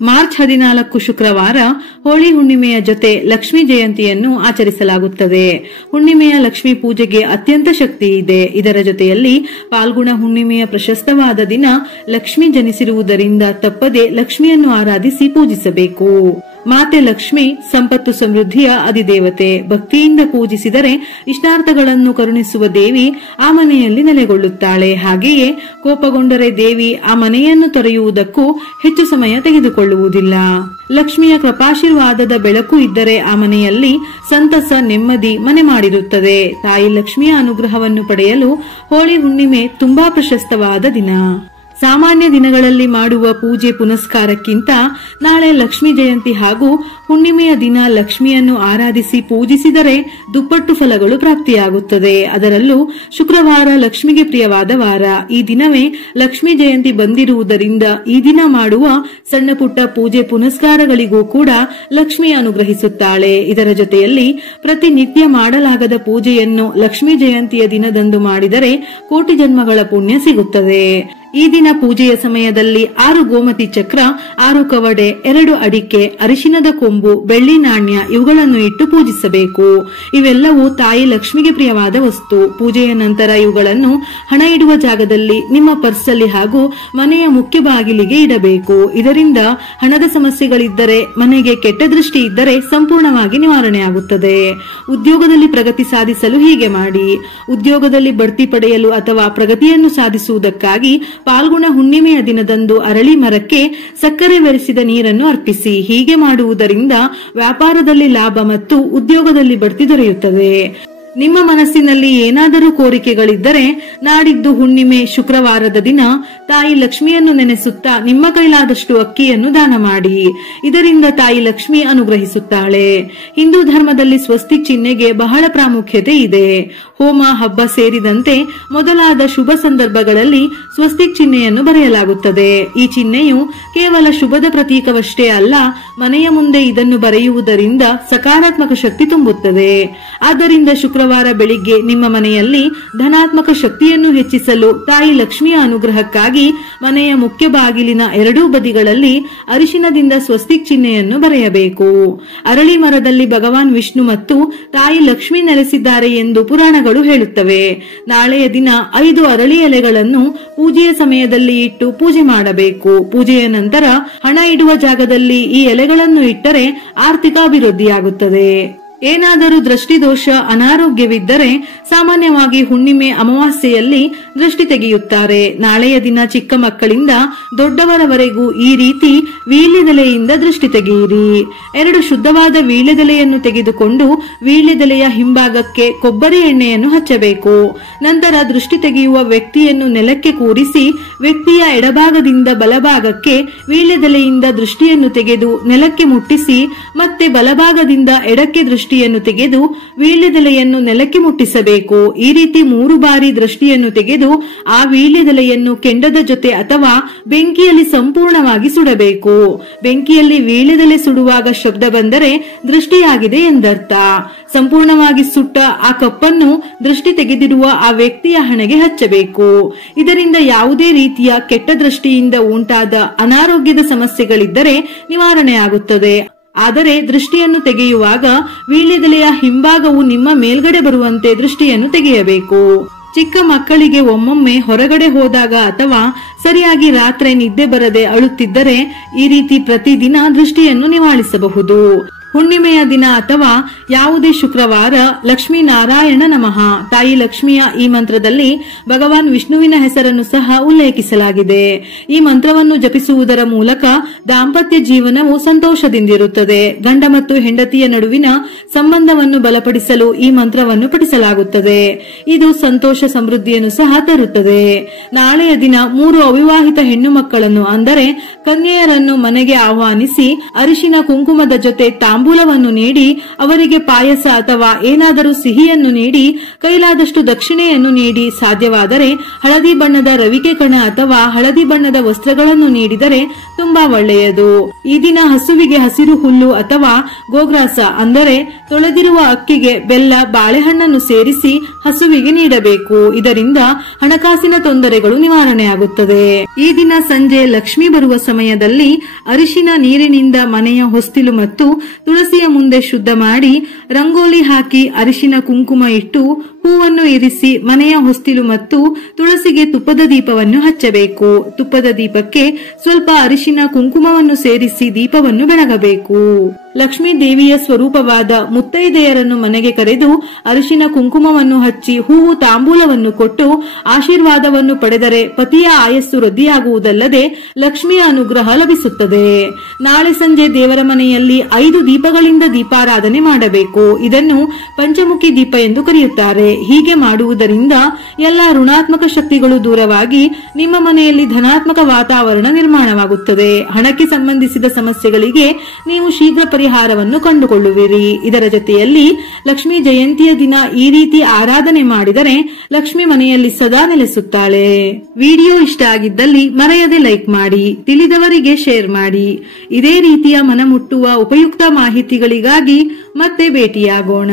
March 14 ಶುಕ್ರವಾರ ಹೋಳಿ ಹುಣ್ಣಿಮೆಯ ಜೊತೆ ಲಕ್ಷ್ಮೀ ಜಯಂತಿಯನ್ನು ಆಚರಿಸಲಾಗುತ್ತದೆ. ಹುಣ್ಣಿಮೆಯ ಲಕ್ಷ್ಮೀ ಪೂಜೆಗೆ ಅತ್ಯಂತ ಶಕ್ತಿ ಇದೆ. ಇದರ ಜೊತೆಯಲ್ಲಿ ಪಾಲ್ಗುಣ ಹುಣ್ಣಿಮೆಯ ಪ್ರಶಸ್ತವಾದ ದಿನ ಲಕ್ಷ್ಮಿ ಜನಿಸಿರುವುದರಿಂದ ತಪ್ಪದೆ ಲಕ್ಷ್ಮಿಯನ್ನು ಆರಾಧಿಸಿ ಪೂಜಿಸಬೇಕು. ಮಾತೆ ಲಕ್ಷ್ಮಿ ಸಂಪತ್ತು ಸಮೃದ್ಧಿಯ ಅಧಿದೇವತೆ. ಭಕ್ತಿಯಿಂದ ಪೂಜಿಸಿದರೆ ಇಷ್ಟಾರ್ಥಗಳನ್ನು ಕರುಣಿಸುವ ದೇವಿ ಆ ಮನೆಯಲ್ಲಿ ನೆಲೆಗೊಳ್ಳುತ್ತಾಳೆ. ಹಾಗೆಯೇ ಕೋಪಗೊಂಡರೆ ದೇವಿ ಆ ಮನೆಯನ್ನು ತೊರೆಯುವುದಕ್ಕೂ ಹೆಚ್ಚು ಸಮಯ ತೆಗೆದುಕೊಳ್ಳುವುದಿಲ್ಲ. ಲಕ್ಷ್ಮಿಯ ಕೃಪಾಶೀರ್ವಾದದ ಬೆಳಕು ಇದ್ದರೆ ಆ ಮನೆಯಲ್ಲಿ ಸಂತಸ, ನೆಮ್ಮದಿ ಮನೆ ಮಾಡಿರುತ್ತದೆ. ತಾಯಿ ಲಕ್ಷ್ಮಿಯ ಅನುಗ್ರಹವನ್ನು ಪಡೆಯಲು ಹೋಳಿ ಹುಣ್ಣಿಮೆ ತುಂಬಾ ಪ್ರಶಸ್ತವಾದ ದಿನ. ಸಾಮಾನ್ಯ ದಿನಗಳಲ್ಲಿ ಮಾಡುವ ಪೂಜೆ ಪುನಸ್ಕಾರಕ್ಕಿಂತ ನಾಳೆ ಲಕ್ಷ್ಮೀ ಜಯಂತಿ ಹಾಗೂ ಹುಣ್ಣಿಮೆಯ ದಿನ ಲಕ್ಷ್ಮಿಯನ್ನು ಆರಾಧಿಸಿ ಪೂಜಿಸಿದರೆ ದುಪ್ಪಟ್ಟು ಫಲಗಳು ಪ್ರಾಪ್ತಿಯಾಗುತ್ತದೆ. ಅದರಲ್ಲೂ ಶುಕ್ರವಾರ ಲಕ್ಷ್ಮಿಗೆ ಪ್ರಿಯವಾದ ವಾರ. ಈ ದಿನವೇ ಲಕ್ಷ್ಮೀ ಜಯಂತಿ ಬಂದಿರುವುದರಿಂದ ಈ ದಿನ ಮಾಡುವ ಸಣ್ಣ ಪುಟ್ಟ ಪೂಜೆ ಪುನಸ್ಕಾರಗಳಿಗೂ ಕೂಡ ಲಕ್ಷ್ಮಿ ಅನುಗ್ರಹಿಸುತ್ತಾಳೆ. ಇದರ ಜೊತೆಯಲ್ಲಿ ಪ್ರತಿನಿತ್ಯ ಮಾಡಲಾಗದ ಪೂಜೆಯನ್ನು ಲಕ್ಷ್ಮೀ ಜಯಂತಿಯ ದಿನದಂದು ಮಾಡಿದರೆ ಕೋಟಿ ಜನ್ಮಗಳ ಪುಣ್ಯ ಸಿಗುತ್ತದೆ. ಈ ದಿನ ಪೂಜೆಯ ಸಮಯದಲ್ಲಿ 6 ಗೋಮತಿ ಚಕ್ರ, 6 ಕವಡೆ, 2 ಅಡಿಕೆ, ಅರಿಶಿನದ ಕೊಂಬು, ಬೆಳ್ಳಿ ನಾಣ್ಯ ಇವುಗಳನ್ನು ಇಟ್ಟು ಪೂಜಿಸಬೇಕು. ಇವೆಲ್ಲವೂ ತಾಯಿ ಲಕ್ಷ್ಮಿಗೆ ಪ್ರಿಯವಾದ ವಸ್ತು. ಪೂಜೆಯ ನಂತರ ಇವುಗಳನ್ನು ಹಣ ಇಡುವ ಜಾಗದಲ್ಲಿ, ನಿಮ್ಮ ಪರ್ಸಲ್ಲಿ ಹಾಗೂ ಮನೆಯ ಮುಖ್ಯ ಬಾಗಿಲಿಗೆ ಇಡಬೇಕು. ಇದರಿಂದ ಹಣದ ಸಮಸ್ಯೆಗಳಿದ್ದರೆ, ಮನೆಗೆ ಕೆಟ್ಟ ದೃಷ್ಟಿ ಇದ್ದರೆ ಸಂಪೂರ್ಣವಾಗಿ ನಿವಾರಣೆಯಾಗುತ್ತದೆ. ಉದ್ಯೋಗದಲ್ಲಿ ಪ್ರಗತಿ ಸಾಧಿಸಲು ಹೀಗೆ ಮಾಡಿ. ಉದ್ಯೋಗದಲ್ಲಿ ಬಡ್ತಿ ಪಡೆಯಲು ಅಥವಾ ಪ್ರಗತಿಯನ್ನು ಸಾಧಿಸುವುದಕ್ಕಾಗಿ ಪಾಲ್ಗುಣ ಹುಣ್ಣಿಮೆಯ ದಿನದಂದು ಅರಳಿ ಮರಕ್ಕೆ ಸಕ್ಕರೆ ಬೆರೆಸಿದ ನೀರನ್ನು ಅರ್ಪಿಸಿ. ಹೀಗೆ ಮಾಡುವುದರಿಂದ ವ್ಯಾಪಾರದಲ್ಲಿ ಲಾಭ ಮತ್ತು ಉದ್ಯೋಗದಲ್ಲಿ ಬಡ್ತಿ ದೊರೆಯುತ್ತದೆ. ನಿಮ್ಮ ಮನಸ್ಸಿನಲ್ಲಿ ಏನಾದರೂ ಕೋರಿಕೆಗಳಿದ್ದರೆ ನಾಡಿದ್ದು ಹುಣ್ಣಿಮೆ ಶುಕ್ರವಾರದ ದಿನ ತಾಯಿ ಲಕ್ಷ್ಮಿಯನ್ನು ನೆನೆಸುತ್ತಾ ನಿಮ್ಮ ಕೈಲಾದಷ್ಟು ಅಕ್ಕಿಯನ್ನು ದಾನ ಮಾಡಿ. ಇದರಿಂದ ತಾಯಿ ಲಕ್ಷ್ಮಿ ಅನುಗ್ರಹಿಸುತ್ತಾಳೆ. ಹಿಂದೂ ಧರ್ಮದಲ್ಲಿ ಸ್ವಸ್ತಿಕ್ ಚಿಹ್ನೆಗೆ ಬಹಳ ಪ್ರಾಮುಖ್ಯತೆ ಇದೆ. ಹೋಮ, ಹಬ್ಬ ಸೇರಿದಂತೆ ಮೊದಲಾದ ಶುಭ ಸಂದರ್ಭಗಳಲ್ಲಿ ಸ್ವಸ್ತಿಕ್ ಚಿಹ್ನೆಯನ್ನು ಬರೆಯಲಾಗುತ್ತದೆ. ಈ ಚಿಹ್ನೆಯು ಕೇವಲ ಶುಭದ ಪ್ರತೀಕವಷ್ಟೇ ಅಲ್ಲ, ಮನೆಯ ಮುಂದೆ ಇದನ್ನು ಬರೆಯುವುದರಿಂದ ಸಕಾರಾತ್ಮಕ ಶಕ್ತಿ ತುಂಬುತ್ತದೆ. ಆದ್ದರಿಂದ ಶುಕ್ರವಾರ ಬೆಳಿಗ್ಗೆ ನಿಮ್ಮ ಮನೆಯಲ್ಲಿ ಧನಾತ್ಮಕ ಶಕ್ತಿಯನ್ನು ಹೆಚ್ಚಿಸಲು ತಾಯಿ ಲಕ್ಷ್ಮಿಯ ಅನುಗ್ರಹಕ್ಕಾಗಿ ಮನೆಯ ಮುಖ್ಯ ಬಾಗಿಲಿನ 2 ಬದಿಗಳಲ್ಲಿ ಅರಿಶಿನದಿಂದ ಸ್ವಸ್ತಿಕ್ ಚಿಹ್ನೆಯನ್ನು ಬರೆಯಬೇಕು. ಅರಳಿ ಮರದಲ್ಲಿ ಭಗವಾನ್ ವಿಷ್ಣು ಮತ್ತು ತಾಯಿ ಲಕ್ಷ್ಮಿ ನೆಲೆಸಿದ್ದಾರೆ ಎಂದು ಪುರಾಣಗಳು ಹೇಳುತ್ತವೆ. ನಾಳೆಯ ದಿನ 5 ಅರಳಿ ಎಲೆಗಳನ್ನು ಪೂಜೆಯ ಸಮಯದಲ್ಲಿ ಇಟ್ಟು ಪೂಜೆ ಮಾಡಬೇಕು. ಪೂಜೆಯ ನಂತರ ಹಣ ಇಡುವ ಜಾಗದಲ್ಲಿ ಈ ಎಲೆಗಳನ್ನು ಇಟ್ಟರೆ ಆರ್ಥಿಕ ಅಭಿವೃದ್ಧಿಯಾಗುತ್ತದೆ. ಏನಾದರೂ ದೃಷ್ಟಿದೋಷ, ಅನಾರೋಗ್ಯವಿದ್ದರೆ ಸಾಮಾನ್ಯವಾಗಿ ಹುಣ್ಣಿಮೆ ಅಮಾವಾಸ್ಯೆಯಲ್ಲಿ ದೃಷ್ಟಿ ತೆಗೆಯುತ್ತಾರೆ. ನಾಳೆಯ ದಿನ ಚಿಕ್ಕ ಮಕ್ಕಳಿಂದ ದೊಡ್ಡವರವರೆಗೂ ಈ ರೀತಿ ವೀಳ್ಯದೆಲೆಯಿಂದ ದೃಷ್ಟಿ ತೆಗೆಯಿರಿ. 2 ಶುದ್ಧವಾದ ವೀಳ್ಯದೆಲೆಯನ್ನು ತೆಗೆದುಕೊಂಡು ವೀಳ್ಯದೆಲೆಯ ಹಿಂಭಾಗಕ್ಕೆ ಕೊಬ್ಬರಿ ಎಣ್ಣೆಯನ್ನು ಹಚ್ಚಬೇಕು. ನಂತರ ದೃಷ್ಟಿ ತೆಗೆಯುವ ವ್ಯಕ್ತಿಯನ್ನು ನೆಲಕ್ಕೆ ಕೂರಿಸಿ ವ್ಯಕ್ತಿಯ ಎಡಭಾಗದಿಂದ ಬಲಭಾಗಕ್ಕೆ ವೀಳ್ಯದೆಲೆಯಿಂದ ದೃಷ್ಟಿಯನ್ನು ತೆಗೆದು ನೆಲಕ್ಕೆ ಮುಟ್ಟಿಸಿ ಮತ್ತೆ ಬಲಭಾಗದಿಂದ ಎಡಕ್ಕೆ ದೃಷ್ಟಿಯನ್ನು ತೆಗೆದು ವೀಳ್ಯದೆಲೆಯನ್ನು ನೆಲಕ್ಕೆ ಮುಟ್ಟಿಸಬೇಕು. ಈ ರೀತಿ 3 ಬಾರಿ ದೃಷ್ಟಿಯನ್ನು ತೆಗೆದು ಆ ವೀಳ್ಯದೆಲೆಯನ್ನು ಕೆಂಡದ ಜೊತೆ ಅಥವಾ ಬೆಂಕಿಯಲ್ಲಿ ಸಂಪೂರ್ಣವಾಗಿ ಸುಡಬೇಕು. ಬೆಂಕಿಯಲ್ಲಿ ವೀಳ್ಯದೆಲೆ ಸುಡುವಾಗ ಶಬ್ದ ಬಂದರೆ ದೃಷ್ಟಿಯಾಗಿದೆ ಎಂದರ್ಥ. ಸಂಪೂರ್ಣವಾಗಿ ಸುಟ್ಟ ಆ ಕಪ್ಪನ್ನು ದೃಷ್ಟಿ ತೆಗೆದಿರುವ ಆ ವ್ಯಕ್ತಿಯ ಹಣೆಗೆ ಹಚ್ಚಬೇಕು. ಇದರಿಂದ ಯಾವುದೇ ರೀತಿಯ ಕೆಟ್ಟ ದೃಷ್ಟಿಯಿಂದ ಉಂಟಾದ ಅನಾರೋಗ್ಯದ ಸಮಸ್ಯೆಗಳಿದ್ದರೆ ನಿವಾರಣೆಯಾಗುತ್ತದೆ. ಆದರೆ ದೃಷ್ಟಿಯನ್ನು ತೆಗೆಯುವಾಗ ವೀಳ್ಯದೆಲೆಯ ಹಿಂಭಾಗವು ನಿಮ್ಮ ಮೇಲ್ಗಡೆ ಬರುವಂತೆ ದೃಷ್ಟಿಯನ್ನು ತೆಗೆಯಬೇಕು. ಚಿಕ್ಕ ಮಕ್ಕಳಿಗೆ ಒಮ್ಮೊಮ್ಮೆ ಹೊರಗಡೆ ಹೋದಾಗ ಅಥವಾ ಸರಿಯಾಗಿ ರಾತ್ರಿ ನಿದ್ದೆ ಬರದೆ ಅಳುತ್ತಿದ್ದರೆ ಈ ರೀತಿ ಪ್ರತಿದಿನ ದೃಷ್ಟಿಯನ್ನು ನಿವಾರಿಸಬಹುದು. ಹುಣ್ಣಿಮೆಯ ದಿನ ಅಥವಾ ಯಾವುದೇ ಶುಕ್ರವಾರ ಲಕ್ಷ್ಮೀ ನಾರಾಯಣ ನಮಃ, ತಾಯಿ ಲಕ್ಷ್ಮಿಯ ಈ ಮಂತ್ರದಲ್ಲಿ ಭಗವಾನ್ ವಿಷ್ಣುವಿನ ಹೆಸರನ್ನು ಸಹ ಉಲ್ಲೇಖಿಸಲಾಗಿದೆ. ಈ ಮಂತ್ರವನ್ನು ಜಪಿಸುವುದರ ಮೂಲಕ ದಾಂಪತ್ಯ ಜೀವನವು ಸಂತೋಷದಿಂದಿರುತ್ತದೆ. ಗಂಡ ಮತ್ತು ಹೆಂಡತಿಯ ನಡುವಿನ ಸಂಬಂಧವನ್ನು ಬಲಪಡಿಸಲು ಈ ಮಂತ್ರವನ್ನು ಪಠಿಸಲಾಗುತ್ತದೆ. ಇದು ಸಂತೋಷ ಸಮೃದ್ಧಿಯನ್ನು ಸಹ ತರುತ್ತದೆ. ನಾಳೆಯ ದಿನ 3 ಅವಿವಾಹಿತ ಹೆಣ್ಣು ಮಕ್ಕಳನ್ನು ಅಂದರೆ ಕನ್ಯೆಯರನ್ನು ಮನೆಗೆ ಆಹ್ವಾನಿಸಿ ಅರಿಶಿನ ಕುಂಕುಮದ ಜೊತೆ ತಾಂಬೂಲವನ್ನು ನೀಡಿ ಅವರಿಗೆ ಪಾಯಸ ಅಥವಾ ಏನಾದರೂ ಸಿಹಿಯನ್ನು ನೀಡಿ ಕೈಲಾದಷ್ಟು ದಕ್ಷಿಣೆಯನ್ನು ನೀಡಿ ಸಾಧ್ಯವಾದರೆ ಹಳದಿ ಬಣ್ಣದ ರವಿಕೆ ಕಣ ಅಥವಾ ಹಳದಿ ಬಣ್ಣದ ವಸ್ತ್ರಗಳನ್ನು ನೀಡಿದರೆ ತುಂಬಾ ಒಳ್ಳೆಯದು. ಈ ದಿನ ಹಸುವಿಗೆ ಹಸಿರು ಹುಲ್ಲು ಅಥವಾ ಗೋಗ್ರಾಸ ಅಂದರೆ ತೊಳೆದಿರುವ ಅಕ್ಕಿಗೆ ಬೆಲ್ಲ ಬಾಳೆಹಣ್ಣನ್ನು ಸೇರಿಸಿ ಹಸುವಿಗೆ ನೀಡಬೇಕು. ಇದರಿಂದ ಹಣಕಾಸಿನ ತೊಂದರೆಗಳು ನಿವಾರಣೆಯಾಗುತ್ತದೆ. ಈ ದಿನ ಸಂಜೆ ಲಕ್ಷ್ಮಿ ಬರುವ ಸಮಯದಲ್ಲಿ ಅರಿಶಿನ ನೀರಿನಿಂದ ಮನೆಯ ಹೊಸ್ತಿಲು ಮತ್ತು ತುಳಸಿಯ ಮುಂದೆ ಶುದ್ಧ ಮಾಡಿ ರಂಗೋಲಿ ಹಾಕಿ ಅರಿಶಿನ ಕುಂಕುಮ ಇಟ್ಟು ಹೂವನ್ನು ಇರಿಸಿ ಮನೆಯ ಹೊಸ್ತಿಲು ಮತ್ತು ತುಳಸಿಗೆ ತುಪ್ಪದ ದೀಪವನ್ನು ಹಚ್ಚಬೇಕು. ತುಪ್ಪದ ದೀಪಕ್ಕೆ ಸ್ವಲ್ಪ ಅರಿಶಿನ ಕುಂಕುಮವನ್ನು ಸೇರಿಸಿ ದೀಪವನ್ನು ಬೆಳಗಬೇಕು. ಲಕ್ಷ್ಮೀ ದೇವಿಯ ಸ್ವರೂಪವಾದ ಮುತ್ತೈದೆಯರನ್ನು ಮನೆಗೆ ಕರೆದು ಅರಿಶಿನ ಕುಂಕುಮವನ್ನು ಹಚ್ಚಿ ಹೂವು ತಾಂಬೂಲವನ್ನು ಕೊಟ್ಟು ಆಶೀರ್ವಾದವನ್ನು ಪಡೆದರೆ ಪತಿಯ ಆಯಸ್ಸು ವೃದ್ಧಿಯಾಗುವುದಲ್ಲದೆ ಲಕ್ಷ್ಮಿಯ ಅನುಗ್ರಹ ಲಭಿಸುತ್ತದೆ. ನಾಳೆ ಸಂಜೆ ದೇವರ ಮನೆಯಲ್ಲಿ 5 ದೀಪಗಳಿಂದ ದೀಪಾರಾಧನೆ ಮಾಡಬೇಕು. ಇದನ್ನು ಪಂಚಮುಖಿ ದೀಪ ಎಂದು ಕರೆಯುತ್ತಾರೆ. ಹೀಗೆ ಮಾಡುವುದರಿಂದ ಎಲ್ಲ ಋಣಾತ್ಮಕ ಶಕ್ತಿಗಳು ದೂರವಾಗಿ ನಿಮ್ಮ ಮನೆಯಲ್ಲಿ ಧನಾತ್ಮಕ ವಾತಾವರಣ ನಿರ್ಮಾಣವಾಗುತ್ತದೆ. ಹಣಕ್ಕೆ ಸಂಬಂಧಿಸಿದ ಸಮಸ್ಯೆಗಳಿಗೆ ನೀವು ಶೀಘ್ರ ಪರಿಹಾರವನ್ನು ಕಂಡುಕೊಳ್ಳುವಿರಿ. ಇದರ ಜೊತೆಯಲ್ಲಿ ಲಕ್ಷ್ಮೀ ಜಯಂತಿಯ ದಿನ ಈ ರೀತಿ ಆರಾಧನೆ ಮಾಡಿದರೆ ಲಕ್ಷ್ಮಿ ಮನೆಯಲ್ಲಿ ಸದಾ ನೆಲೆಸುತ್ತಾಳೆ. ವಿಡಿಯೋ ಇಷ್ಟ ಆಗಿದ್ದಲ್ಲಿ ಮರೆಯದೆ ಲೈಕ್ ಮಾಡಿ, ತಿಳಿದವರಿಗೆ ಶೇರ್ ಮಾಡಿ. ಇದೇ ರೀತಿಯ ಮನಮುಟ್ಟುವ ಉಪಯುಕ್ತ ಮಾಹಿತಿಗಳಿಗಾಗಿ ಮತ್ತೆ ಭೇಟಿಯಾಗೋಣ.